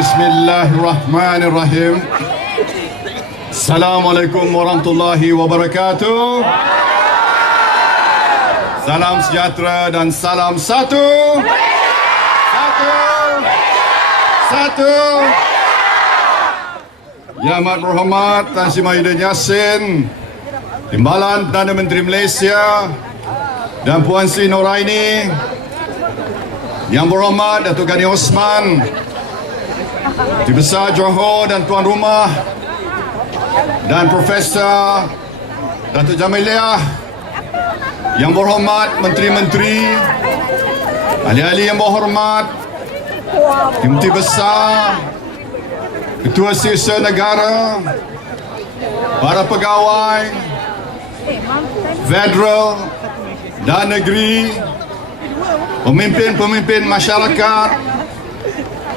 Bismillahirrahmanirrahim. Assalamualaikum warahmatullahi wabarakatuh. Salam sejahtera dan salam satu. Yang amat berhormat Tan Sri Mahyudin Yassin, Timbalan Perdana Menteri Malaysia, dan Puan Sri Noraini, Yang berhormat Datuk Ghani Osman, Menteri Besar Johor dan Tuan Rumah, dan Profesor Datuk Jamiliah, Yang berhormat Menteri-Menteri, ahli-ahli yang berhormat, Menteri Besar, Ketua Sisa Negara, para pegawai federal dan negeri, pemimpin-pemimpin masyarakat,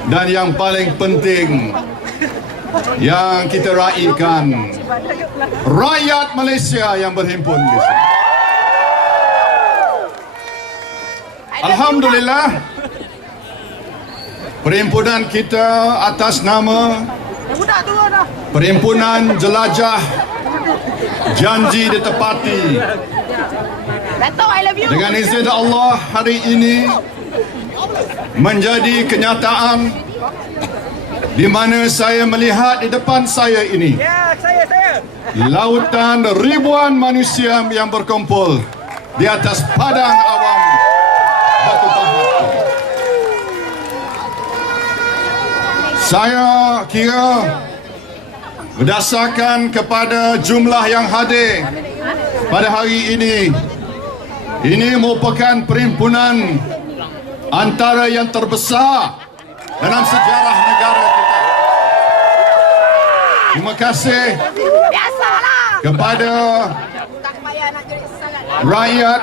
dan yang paling penting yang kita raikan, rakyat Malaysia yang berhimpun di sini. Alhamdulillah, perhimpunan kita atas nama Perhimpunan Jelajah Janji Ditepati, dengan izin Allah hari ini menjadi kenyataan di mana saya melihat di depan saya ini lautan ribuan manusia yang berkumpul di atas padang awam Batu Pahat. Saya kira berdasarkan kepada jumlah yang hadir pada hari ini merupakan perhimpunan antara yang terbesar dalam sejarah negara kita. Terima kasih kepada rakyat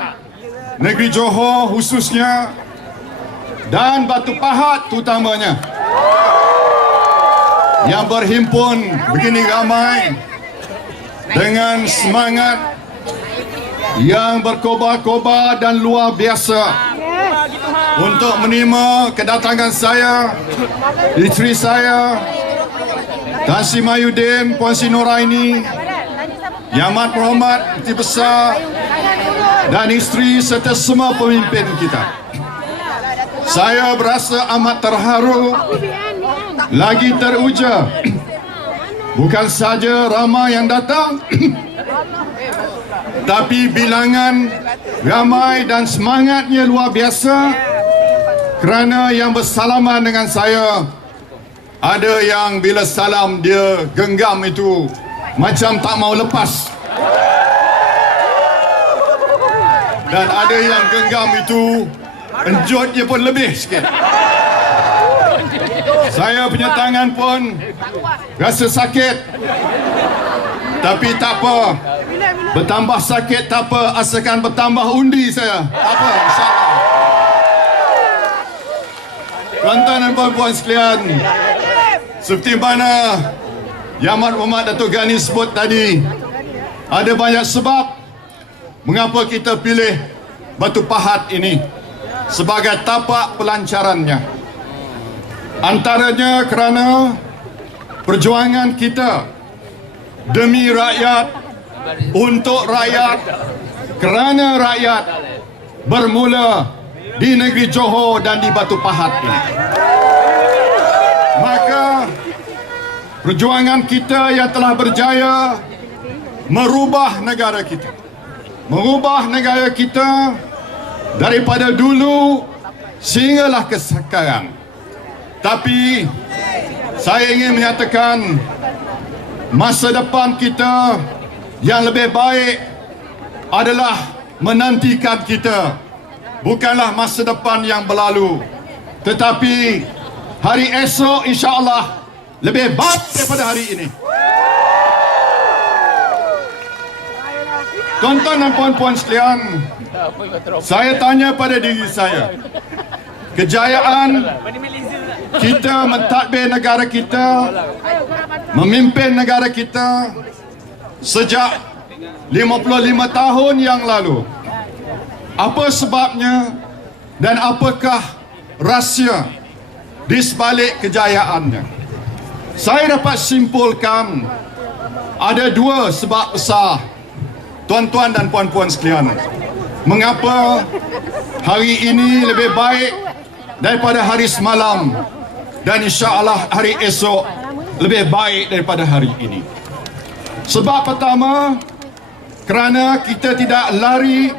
negeri Johor khususnya dan Batu Pahat terutamanya yang berhimpun begini ramai dengan semangat yang berkobar-kobar dan luar biasa untuk menerima kedatangan saya, isteri saya, Tan Sri Mahyudin, Puan Sri Noraini, Yang amat berhormat Menteri Besar dan isteri serta semua pemimpin kita. Saya berasa amat terharu, lagi teruja. Bukan saja ramai yang datang, tapi bilangan ramai dan semangatnya luar biasa, kerana yang bersalaman dengan saya, ada yang bila salam dia genggam itu macam tak mau lepas, dan ada yang genggam itu enjutnya pun lebih sikit. Saya punya tangan pun rasa sakit, tapi tak apa. Bertambah sakit tak apa, asalkan bertambah undi saya. Tak apa, insyaAllah. Tuan-tuan dan puan-puan sekalian, seperti mana Yang Amat Berhormat Datuk Ghani sebut tadi, ada banyak sebab mengapa kita pilih Batu Pahat ini sebagai tapak pelancarannya. Antaranya kerana perjuangan kita demi rakyat, untuk rakyat, kerana rakyat, bermula di negeri Johor dan di Batu Pahat ini. Maka perjuangan kita yang telah berjaya merubah negara kita, daripada dulu sehinggalah ke sekarang. Tapi saya ingin menyatakan masa depan kita yang lebih baik adalah menantikan kita. Bukanlah masa depan yang berlalu, tetapi hari esok insya-Allah lebih baik daripada hari ini. Tuan-tuan dan puan-puan sekalian, saya tanya pada diri saya, kejayaan kita mentadbir negara kita, memimpin negara kita sejak 55 tahun yang lalu, apa sebabnya dan apakah rahsia di sebalik kejayaannya. Saya dapat simpulkan ada dua sebab besar, tuan-tuan dan puan-puan sekalian, mengapa hari ini lebih baik daripada hari semalam, dan insya-Allah hari esok lebih baik daripada hari ini. Sebab pertama, kerana kita tidak lari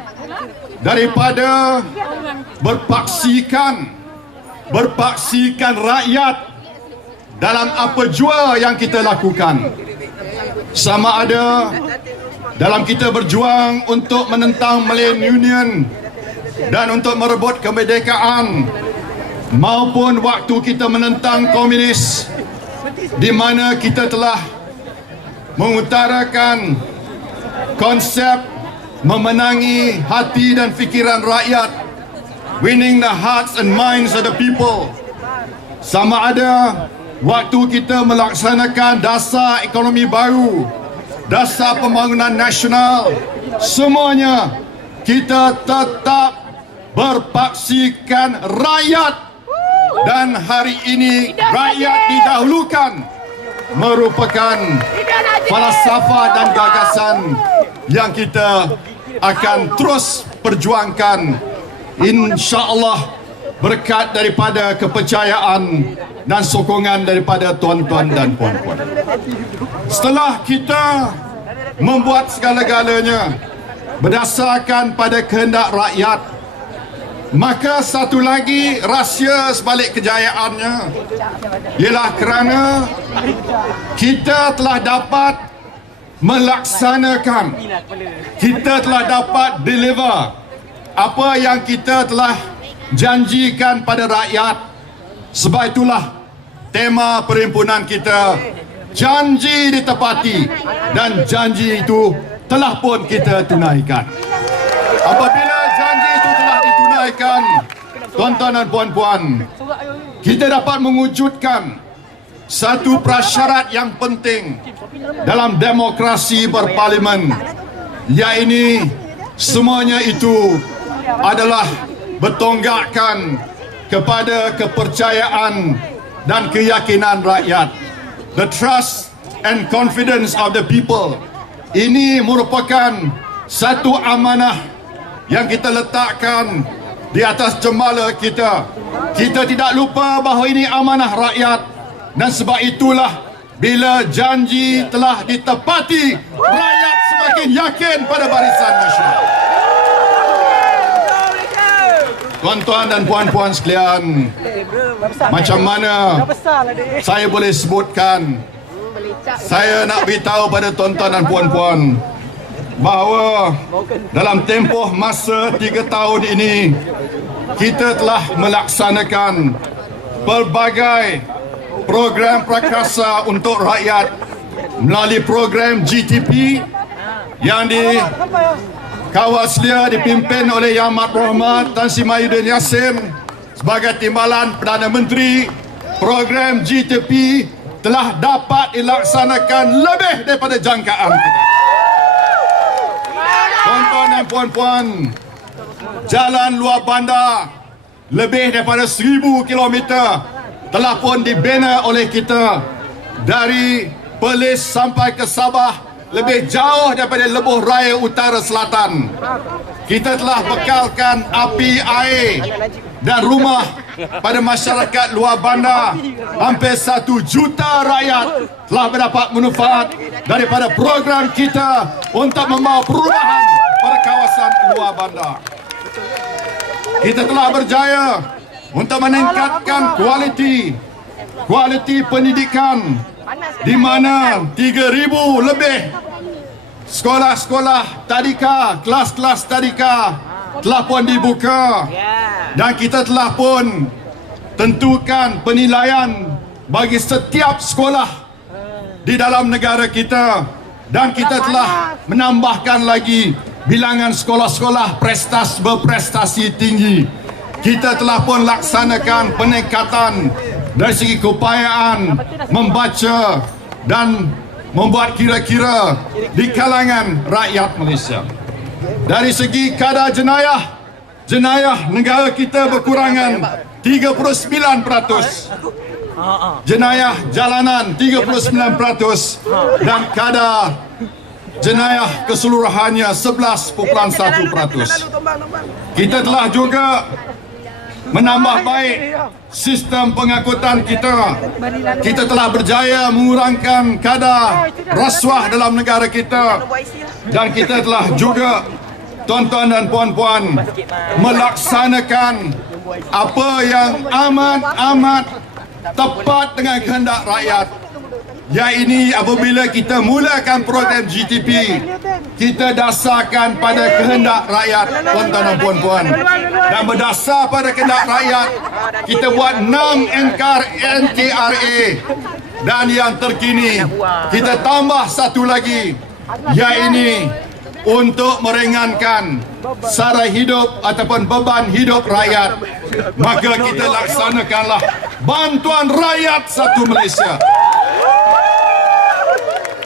daripada berpaksikan rakyat dalam apa jua yang kita lakukan. Sama ada dalam kita berjuang untuk menentang Malaysian Union dan untuk merebut kemerdekaan, maupun waktu kita menentang komunis, di mana kita telah mengutarakan konsep memenangi hati dan fikiran rakyat, winning the hearts and minds of the people. Sama ada waktu kita melaksanakan dasar ekonomi baru, dasar pembangunan nasional, semuanya kita tetap berpaksikan rakyat. Dan hari ini rakyat didahulukan merupakan falsafah dan gagasan yang kita akan terus perjuangkan, insya-Allah, berkat daripada kepercayaan dan sokongan daripada tuan-tuan dan puan-puan. Setelah kita membuat segala-galanya berdasarkan pada kehendak rakyat, maka satu lagi rahsia sebalik kejayaannya ialah kerana kita telah dapat melaksanakan, kita telah dapat deliver apa yang kita telah janjikan pada rakyat. Sebab itulah tema perhimpunan kita, janji ditepati, dan janji itu telah pun kita tunaikan. Apabila janji itu telah ditunaikan, tuan-tuan dan puan-puan, kita dapat mewujudkan satu prasyarat yang penting dalam demokrasi berparlimen, iaitu semuanya itu adalah bertonggakkan kepada kepercayaan dan keyakinan rakyat. The trust and confidence of the people. Ini merupakan satu amanah yang kita letakkan di atas jembala kita. Kita tidak lupa bahawa ini amanah rakyat, dan sebab itulah bila janji telah ditepati, rakyat semakin yakin pada Barisan Nasional. Tuan-tuan dan puan-puan sekalian, macam mana saya boleh sebutkan, saya nak beritahu pada tuan-tuan dan puan-puan bahawa dalam tempoh masa 3 tahun ini, kita telah melaksanakan pelbagai program prakarsa untuk rakyat melalui program GTP yang dikawal selia dipimpin oleh Yang Amat Berhormat Tan Sri Mahyudin Yassin sebagai Timbalan Perdana Menteri. Program GTP telah dapat dilaksanakan lebih daripada jangkaan kita. Tuan-tuan dan puan-puan, jalan luar bandar lebih daripada 1000 kilometer telah pun dibina oleh kita. Dari Perlis sampai ke Sabah, lebih jauh daripada lebuh raya utara selatan. Kita telah bekalkan api, air dan rumah pada masyarakat luar bandar. Hampir 1 juta rakyat telah mendapat manfaat daripada program kita untuk membawa perubahan pada kawasan luar bandar. Kita telah berjaya untuk meningkatkan kualiti pendidikan, di mana 3,000 lebih sekolah-sekolah tadika, kelas-kelas tadika telah pun dibuka, dan kita telah pun tentukan penilaian bagi setiap sekolah di dalam negara kita, dan kita telah menambahkan lagi bilangan sekolah-sekolah berprestasi tinggi. Kita telah pun laksanakan peningkatan dari segi keupayaan membaca dan membuat kira-kira di kalangan rakyat Malaysia. Dari segi kadar jenayah negara kita berkurangan 39%, jenayah jalanan 39%, dan kadar jenayah keseluruhannya 11.1%. Kita telah juga menambah baik sistem pengangkutan kita. Kita telah berjaya mengurangkan kadar rasuah dalam negara kita, dan kita telah juga, tuan-tuan dan puan-puan, melaksanakan apa yang amat tepat dengan kehendak rakyat. Iaitu apabila kita mulakan program GTP, kita dasarkan pada kehendak rakyat, tuan-tuan dan puan-puan. Dan berdasar pada kehendak rakyat, kita buat 6 NKRA. Dan yang terkini, kita tambah satu lagi, iaitu untuk meringankan sara hidup ataupun beban hidup rakyat. Maka kita laksanakanlah Bantuan Rakyat Satu Malaysia.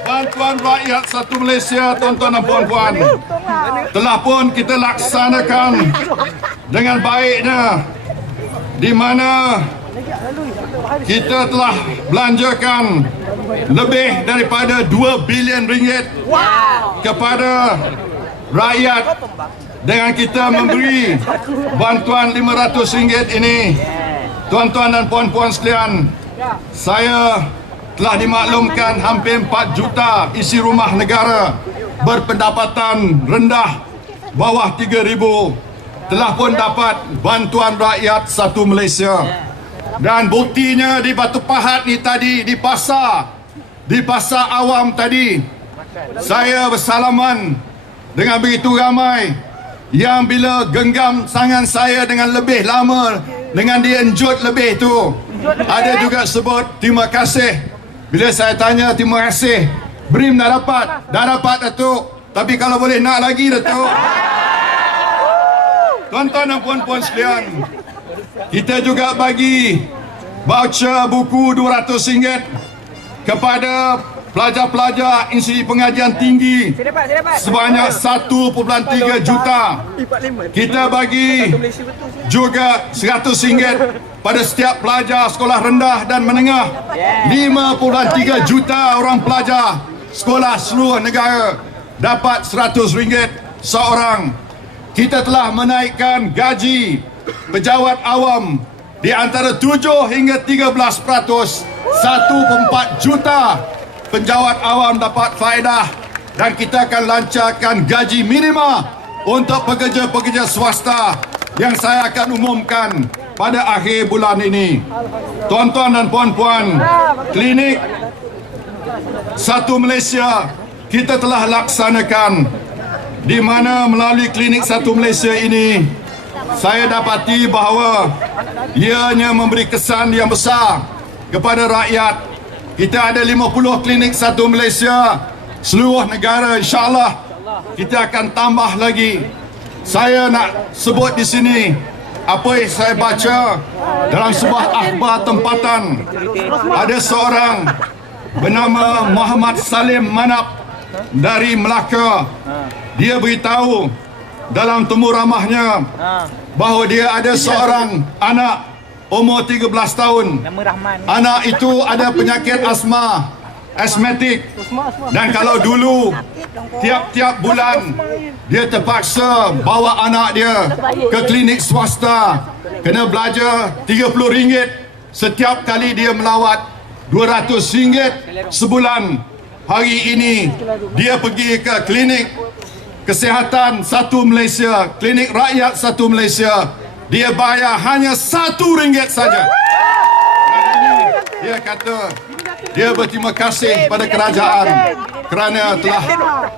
Bantuan Rakyat Satu Malaysia, tuan-tuan dan puan-puan, telah pun kita laksanakan dengan baiknya, di mana kita telah belanjakan lebih daripada 2 bilion ringgit kepada rakyat dengan kita memberi bantuan RM500 ini. Tuan-tuan dan puan-puan sekalian, saya telah dimaklumkan hampir 4 juta isi rumah negara berpendapatan rendah bawah 3,000 telah pun dapat Bantuan Rakyat Satu Malaysia. Dan buktinya di Batu Pahat ni tadi, di pasar awam tadi, saya bersalaman dengan begitu ramai yang bila genggam tangan saya dengan lebih lama, dengan dienjut lebih tu, ada juga sebut terima kasih. Bila saya tanya terima kasih, BRIM dah dapat Datuk, tapi kalau boleh nak lagi Datuk. Tuan-tuan dan puan-puan sekalian, kita juga bagi voucher buku RM200 kepada pelajar-pelajar Institut Pengajian Tinggi sebanyak 1.3 juta. Kita bagi juga RM100 pada setiap pelajar sekolah rendah dan menengah. 5.3 juta orang pelajar sekolah seluruh negara dapat RM100 seorang. Kita telah menaikkan gaji pejabat awam di antara 7 hingga 13%. 1.4 juta penjawat awam dapat faedah, dan kita akan lancarkan gaji minima untuk pekerja-pekerja swasta yang saya akan umumkan pada akhir bulan ini. Tuan-tuan dan puan-puan, klinik Satu Malaysia kita telah laksanakan, di mana melalui klinik Satu Malaysia ini saya dapati bahawa ianya memberi kesan yang besar kepada rakyat. Kita ada 50 klinik Satu Malaysia seluruh negara. InsyaAllah kita akan tambah lagi. Saya nak sebut di sini apa yang saya baca dalam sebuah akhbar tempatan. Ada seorang bernama Muhammad Salim Manap dari Melaka. Dia beritahu dalam temu ramahnya bahawa dia ada seorang anak umur 13 tahun. Anak itu ada penyakit asmatik, dan kalau dulu tiap-tiap bulan dia terpaksa bawa anak dia ke klinik swasta, kena belajar RM30 setiap kali dia melawat, RM200 sebulan. Hari ini dia pergi ke klinik kesihatan Satu Malaysia, klinik rakyat Satu Malaysia. Dia bayar hanya RM1 saja. Dan ini dia kata dia berterima kasih pada kerajaan kerana telah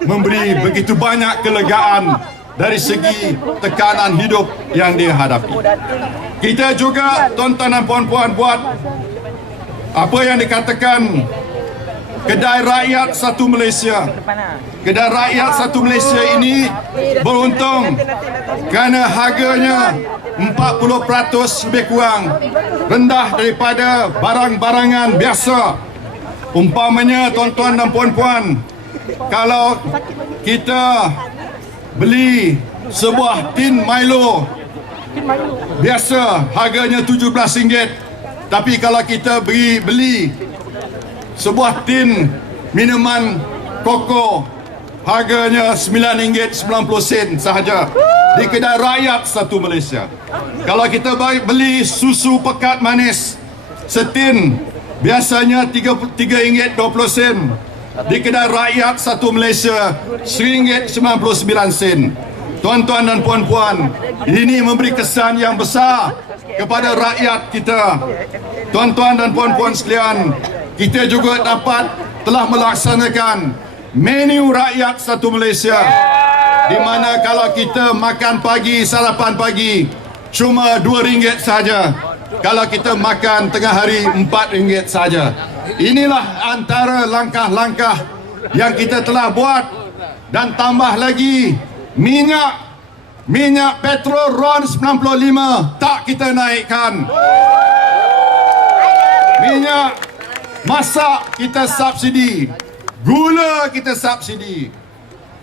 memberi begitu banyak kelegaan dari segi tekanan hidup yang dia hadapi. Kita juga, tuan-tuan dan puan-puan, buat apa yang dikatakan Kedai Rakyat Satu Malaysia. Kedai Rakyat Satu Malaysia ini beruntung kerana harganya 40% lebih kurang rendah daripada barang-barangan biasa. Umpamanya, tuan-tuan dan puan-puan, kalau kita beli sebuah tin Milo biasa harganya RM17, tapi kalau kita beli sebuah tin minuman koko harganya RM9.90 sahaja di kedai rakyat satu Malaysia. Kalau kita beli susu pekat manis setin biasanya RM3.20, di kedai rakyat satu Malaysia RM1.99. Tuan-tuan dan puan-puan, ini memberi kesan yang besar kepada rakyat kita. Tuan-tuan dan puan-puan sekalian, kita juga telah melaksanakan menu rakyat satu Malaysia, di mana kalau kita makan pagi, sarapan pagi cuma RM2 saja. Kalau kita makan tengah hari RM4 saja. Inilah antara langkah-langkah yang kita telah buat. Dan tambah lagi, minyak petrol RON 95 tak kita naikkan. Minyak masak kita subsidi, gula kita subsidi,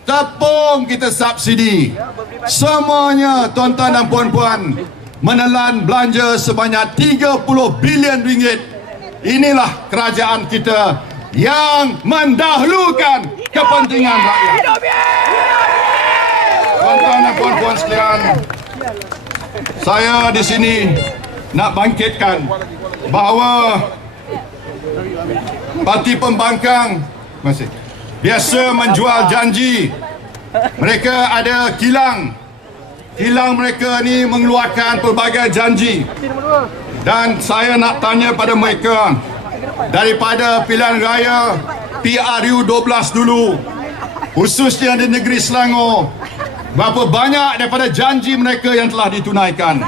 tepung kita subsidi. Semuanya tuan-tuan dan puan-puan menelan belanja sebanyak RM30 bilion. Inilah kerajaan kita yang mendahulukan kepentingan rakyat. Tuan-tuan dan puan-puan sekalian, saya di sini nak bangkitkan bahawa parti pembangkang biasa menjual janji. Mereka ada kilang mereka ni mengeluarkan pelbagai janji. Dan saya nak tanya pada mereka, daripada pilihan raya PRU 12 dulu, khususnya di negeri Selangor, berapa banyak daripada janji mereka yang telah ditunaikan?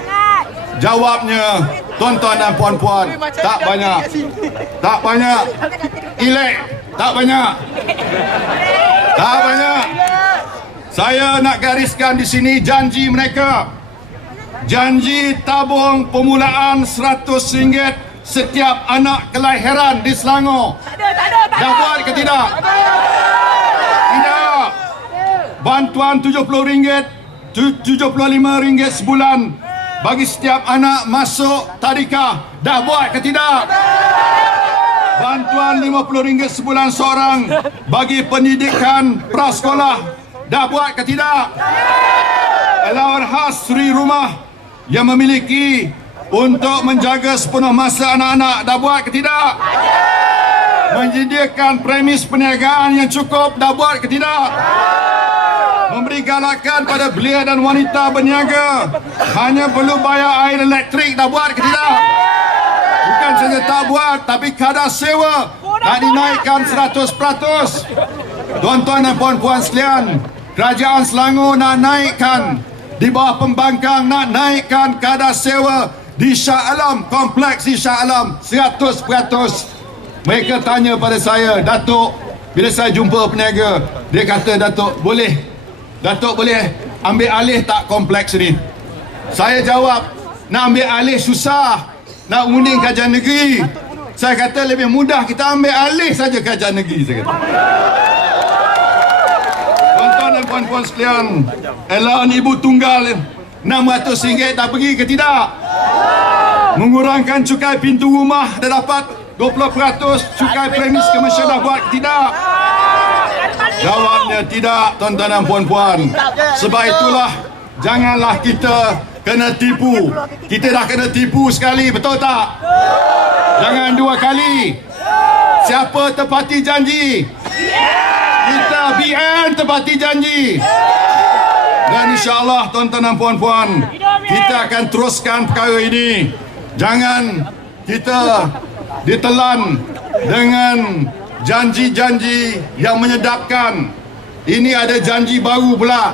Jawabnya, tuan-tuan dan puan-puan, tak banyak. Tak banyak. Elek, tak banyak. Tak banyak. Saya nak gariskan di sini janji mereka. Janji tabung permulaan RM100 setiap anak kelahiran di Selangor. Dah buat ke tidak? Tidak. Bantuan RM70, RM75 sebulan bagi setiap anak masuk tadika. Dah buat ke tidak? Bantuan RM50 sebulan seorang bagi pendidikan prasekolah. Dah buat ke tidak? Allowance khas suri rumah yang memiliki untuk menjaga sepenuh masa anak-anak. Dah buat ke tidak? Menyediakan premis perniagaan yang cukup. Dah buat ke tidak? Memberi galakan pada belia dan wanita berniaga, hanya perlu bayar air elektrik. Dah buat ke tidak? Bukan saja tak buat, tapi kadar sewa tak dinaikkan 100%. Tuan-tuan dan puan-puan sekalian, kerajaan Selangor nak naikkan, di bawah pembangkang nak naikkan kadar sewa di Shah Alam, kompleks di Shah Alam 100%. Mereka tanya pada saya, Datuk, bila saya jumpa peniaga, dia kata, Datuk boleh ambil alih tak kompleks ni? Saya jawab, nak ambil alih susah, nak undi kerajaan negeri. Saya kata lebih mudah kita ambil alih saja kerajaan negeri, saya kata. Tuan-tuan dan puan-puan sekalian, allowance ibu tunggal RM600 dah pergi ke tidak? Mengurangkan cukai pintu rumah dah dapat 20%, cukai premis komersial dah buat ke tidak? Jawabnya tidak, tuan-tuan dan puan-puan. Sebab itulah, janganlah kita kena tipu. Kita dah kena tipu sekali, betul tak? Jangan dua kali. Siapa tepati janji? Kita BN tepati janji. Dan insya-Allah tuan-tuan dan puan-puan, kita akan teruskan perkara ini. Jangan kita ditelan dengan janji-janji yang menyedapkan. Ini ada janji baru pula.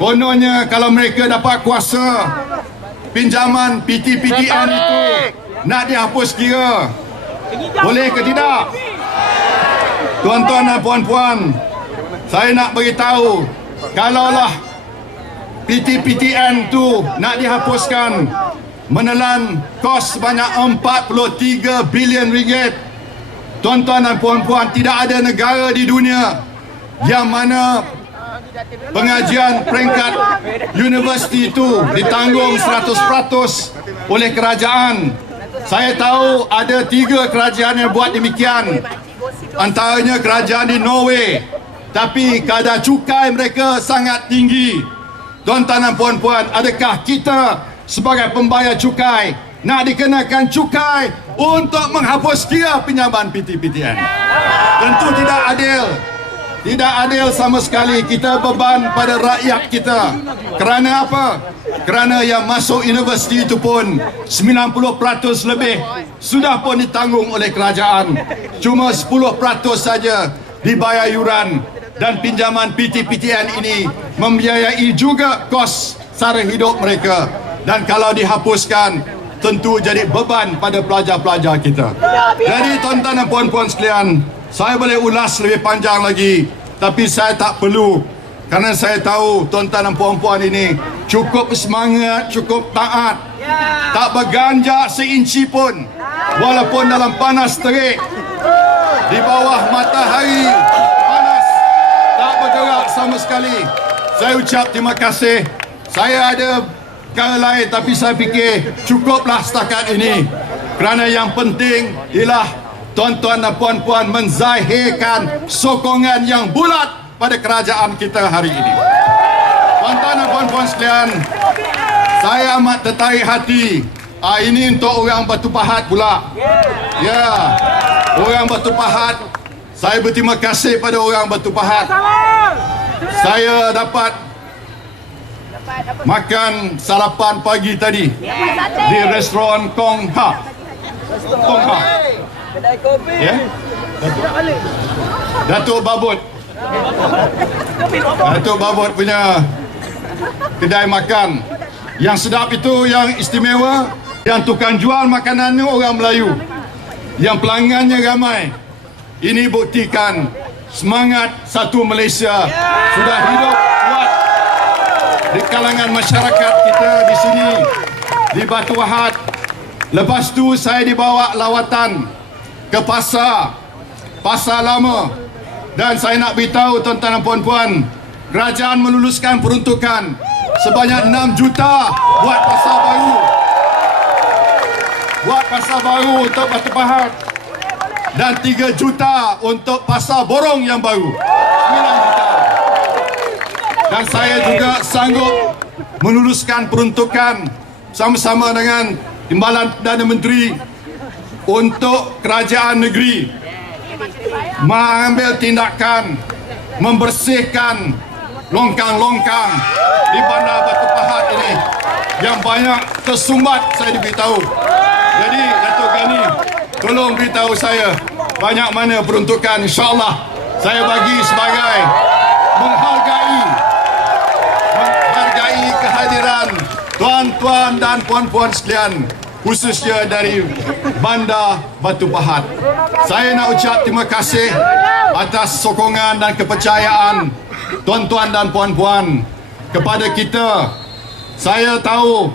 Kononnya kalau mereka dapat kuasa, pinjaman PTPTN itu nak dihapus kira. Boleh ke tidak? Tuan-tuan dan puan-puan, saya nak beritahu, kalaulah PTPTN tu nak dihapuskan, menelan kos sebanyak RM43 bilion. Tuan-tuan dan puan-puan, tidak ada negara di dunia yang mana pengajian peringkat universiti itu ditanggung 100% oleh kerajaan. Saya tahu ada 3 kerajaan yang buat demikian, antaranya kerajaan di Norway, tapi kadar cukai mereka sangat tinggi. Tuan-tuan dan puan-puan, adakah kita sebagai pembayar cukai nak dikenakan cukai untuk menghapus kira pinjaman PT-PTN? Tentu tidak adil. Tidak adil sama sekali. Kita beban pada rakyat kita. Kerana apa? Kerana yang masuk universiti itu pun 90% lebih sudah pun ditanggung oleh kerajaan. Cuma 10% saja dibayar yuran. Dan pinjaman PT-PTN ini membiayai juga kos sara hidup mereka. Dan kalau dihapuskan, tentu jadi beban pada pelajar-pelajar kita. Jadi tuan-tuan dan puan-puan sekalian, saya boleh ulas lebih panjang lagi, tapi saya tak perlu, kerana saya tahu tuan-tuan dan puan-puan ini cukup semangat, cukup taat, tak berganjak seinci pun, walaupun dalam panas terik, di bawah matahari panas, tak bergerak sama sekali. Saya ucap terima kasih. Saya ada perkara lain, tapi saya fikir cukuplah setakat ini, kerana yang penting ialah tuan-tuan dan puan-puan menzahirkan sokongan yang bulat pada kerajaan kita hari ini. Tuan-tuan dan puan-puan sekalian, saya amat tertarik hati. Ini untuk orang Batu Pahat pula. Ya, orang Batu Pahat. Saya berterima kasih pada orang Batu Pahat. Saya dapat makan sarapan pagi tadi di restoran Kong Ha. Kedai kopi. Ya? Datuk Babut. Datuk Babut punya kedai makan. Yang sedap itu, yang istimewa, yang tukang jual makanannya orang Melayu, yang pelanggannya ramai. Ini buktikan semangat satu Malaysia sudah hidup kuat di kalangan masyarakat kita di sini, di Batu Pahat. Lepas tu saya dibawa lawatan ke pasar lama, dan saya nak beritahu tuan-tuan dan puan-puan, kerajaan meluluskan peruntukan sebanyak 6 juta buat pasar baru untuk Batu Pahat, dan 3 juta untuk pasar Borong yang baru, 9 juta. Dan saya juga sanggup meluluskan peruntukan sama-sama dengan Timbalan Perdana Menteri untuk kerajaan negeri mengambil tindakan membersihkan longkang-longkang di bandar Batu Pahat ini yang banyak tersumbat, saya diberitahu. Jadi Datuk Ghani, tolong beritahu saya banyak mana peruntukan. InsyaAllah saya bagi sebagai menghargai kehadiran tuan-tuan dan puan-puan sekalian, khususnya dari bandar Batu Pahat. Saya nak ucap terima kasih atas sokongan dan kepercayaan tuan-tuan dan puan-puan kepada kita. Saya tahu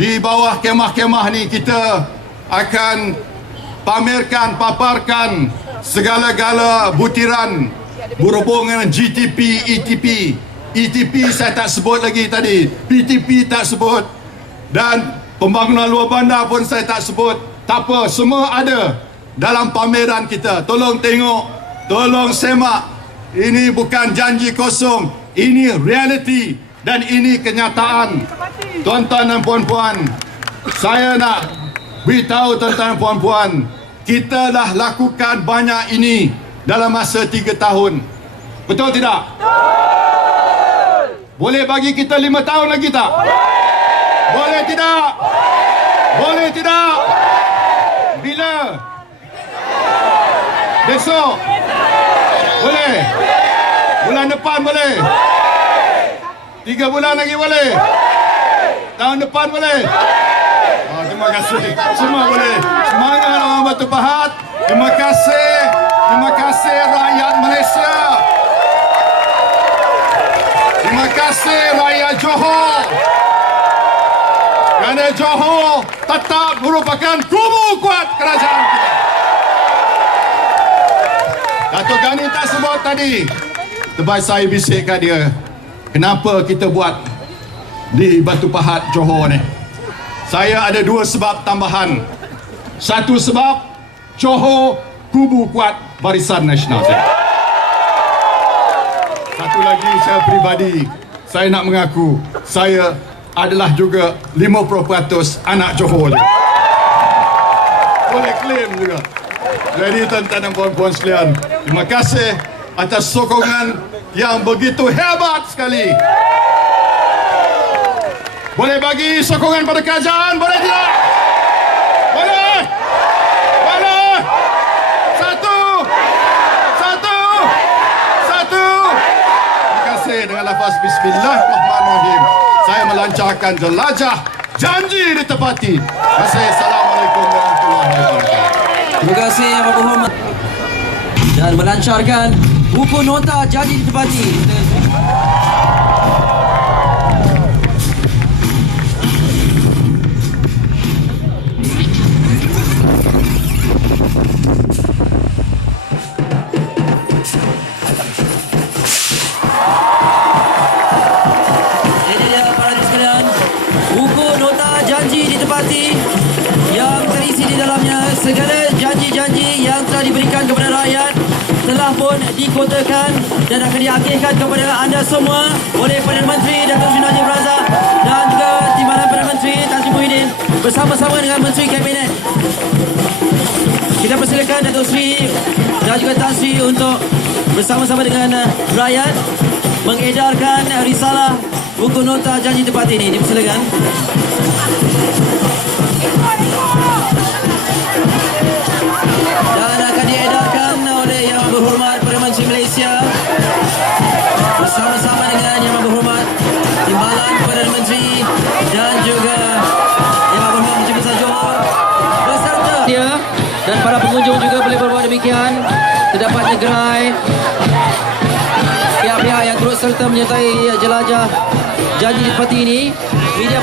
di bawah kemah-kemah ni kita akan paparkan segala-gala butiran berhubung dengan GTP, ETP. ETP saya tak sebut lagi tadi, PTP tak sebut, dan pembangunan luar bandar pun saya tak sebut. Tak apa, semua ada dalam pameran kita. Tolong tengok, tolong semak. Ini bukan janji kosong, ini realiti dan ini kenyataan. Tuan-tuan dan puan-puan, saya nak beritahu tuan-tuan dan puan-puan, kita dah lakukan banyak ini dalam masa 3 tahun. Betul tidak? Boleh bagi kita 5 tahun lagi tak? Boleh tidak? Boleh tidak? Bila? Besok? Boleh? Bulan depan boleh? 3 bulan lagi boleh? Tahun depan boleh? Terima kasih. Semua boleh. Semangat orang Batu Pahat. Terima kasih. Terima kasih rakyat Malaysia. Terima kasih rakyat Johor. Kerana Johor tetap merupakan kubu kuat kerajaan kita. Datuk Ghani tak sebut tadi. Terbaik saya bisik kat dia. kenapa kita buat di Batu Pahat Johor ni. Saya ada dua sebab tambahan. Satu sebab Johor kubu kuat Barisan Nasional saya. Satu lagi, saya peribadi, saya nak mengaku saya adalah juga 50% anak Johor juga. Boleh claim juga. Jadi tuan-tuan dan puan-puan sekalian, terima kasih atas sokongan yang begitu hebat sekali. Boleh bagi sokongan pada kerajaan, boleh tidak? Boleh? Boleh? Satu! Satu! Satu! Terima kasih dengan lafaz Bismillahirrahmanirrahim. Saya melancarkan jelajah janji ditepati. Terima kasih. Assalamualaikum warahmatullahi wabarakatuh. Terima kasih Yang Berhormat. Dan melancarkan buku nota janji ditepati. Ini dia para hadirin sekalian, buku nota janji ditepati yang terisi di dalamnya segala janji-janji yang telah diberikan kepada rakyat telah pun dikotakan dan akan diakhirkan kepada anda semua oleh Perdana Menteri Datuk Seri Najib Razak dan juga Timbalan Perdana Menteri Tan Sri Muhyiddin bersama-sama dengan Menteri Kabinet. Kita persilakan Datuk Seri dan juga Tan Sri untuk bersama-sama dengan rakyat mengedarkan risalah buku nota janji tepati ini. Dipersilakan. Dan akan diedarkan oleh Yang Berhormat Perdana Menteri Malaysia bersama-sama dengan Yang Berhormat Timbalan Perdana Menteri dan juga Yang Berhormat Menteri Besar Johor beserta dia dan para pengunjung juga boleh berbuat demikian. Terdapatnya gerai pihak-pihak yang turut serta menyertai jelajah janji ditepati ini. Media